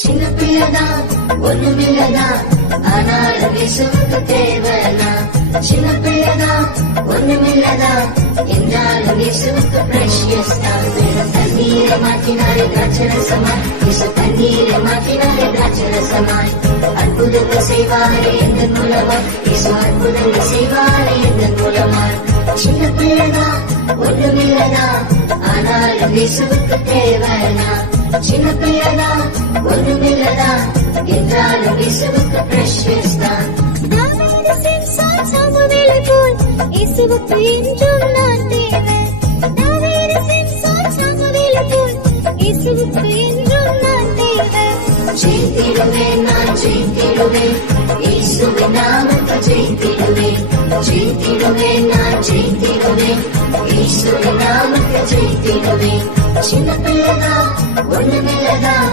சின்ன பிள்ளைதான் ஒண்ணுமில்லதான் ஆனாலும் இயேசுவுக்கு தேவனா. சின்ன பிள்ளைதான் ஒண்ணுமில்லதான் என்றாலும் இயேசுவுக்கு precious தான். தண்ணீரை மாற்றினாரே திராட்சரசமாய், இயேசு தண்ணீரை மாற்றினாரே திராட்சரசமாய். அற்புதங்கள் செய்வாரே எந்தன் மூலமாய், இயேசு அற்புதங்கள் செய்வாரே எந்தன் மூலமாய். சின்ன பிள்ளைதான் ஒண்ணுமில்லதான் ஆனாலும் இயேசுவுக்கு தேவனா. சின்ன பிள்ளைதான் ஒண்ணுமில்லதான் என்றாலும் இயேசுவுக்கு precious தான். தாவீது சிம்சோன் சாமுவேலை போல் இயேசுவுக்கு என்றும் நான் தேவை. தாவீது சிம்சோன் சாமுவேலை போல் இயேசுவுக்கு என்றும் நான் தேவை. ஜெயித்திடுவேன் நான் ஜெயித்திடுவேன் இயேசுவின் நாமத்தில் ஜெயித்திடுவேன். ஜெயித்திடுவேன் நான் ஜெயித்திடுவேன் இயேசுவின் நாமத்தில் ஜெயித்திடுவேன். சின்ன பிள்ளைதான் ஒண்ணுமில்லதான்